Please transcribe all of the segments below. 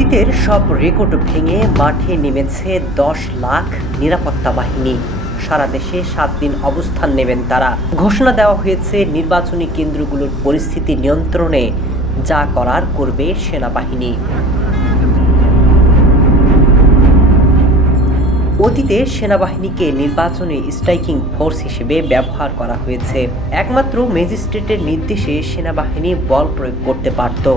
অতীতের সব রেকর্ড ভেঙে মাঠে নেমেছে ১০ লাখ নিরাপত্তা বাহিনী। সারা দেশে ৭ দিন অবস্থান নেবেন তারা। ঘোষণা দেওয়া হয়েছে নির্বাচনী কেন্দ্রগুলোর পরিস্থিতি নিয়ন্ত্রণে যা করার করবে সেনাবাহিনী। অতীতে সেনাবাহিনীকে নির্বাচনে স্ট্রাইকিং ফোর্স হিসেবে ব্যবহার করা হয়েছে। একমাত্র ম্যাজিস্ট্রেটের নির্দেশে সেনাবাহিনী বল প্রয়োগ করতে পারত।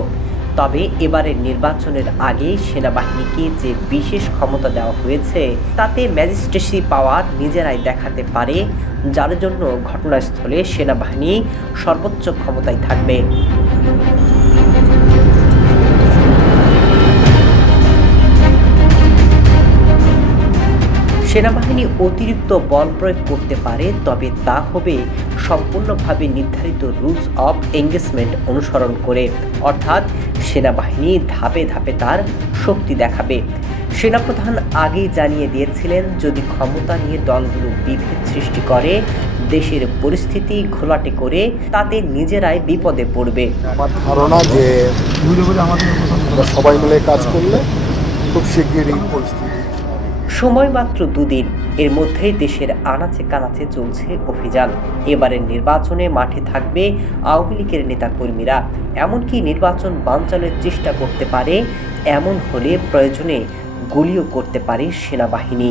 তবে এবারের নির্বাচনের আগে সেনাবাহিনীকে যে বিশেষ ক্ষমতা দেওয়া হয়েছে তাতে ম্যাজিস্ট্রেসি পাওয়ার নিজেরাই দেখাতে পারে, যার জন্য ঘটনাস্থলে সেনাবাহিনী সর্বোচ্চ ক্ষমতায় থাকবে। সেনাবাহিনী অতিরিক্ত বল প্রয়োগ করতে পারে, তবে তা হবে সম্পূর্ণভাবে নির্ধারিত রুলস অফ এঙ্গেজমেন্ট অনুসরণ করে, অর্থাৎ সেনাবাহিনী ধাপে ধাপে তার শক্তি দেখাবে। সেনাপ্রধান আগেই জানিয়ে দিয়েছিলেন, যদি ক্ষমতা নিয়ে দলগুলো বিভেদ সৃষ্টি করে, দেশের পরিস্থিতি ঘোলাটে করে তাতে নিজেরাই বিপদে পড়বে। আমার ধারণা যে আমরা সবাই মিলে কাজ করলে খুব শিগগিরই পরিস্থিতি। সময় মাত্র 2 দিন, এর মধ্যেই দেশের আনাচে কানাচে চলছে অভিযান। এবারের নির্বাচনে মাঠে থাকবে আওয়ামী লীগের নেতাকর্মীরা, এমনকি নির্বাচন বানচালের চেষ্টা করতে পারে, এমন হলে প্রয়োজনে গুলিও করতে পারে সেনাবাহিনী।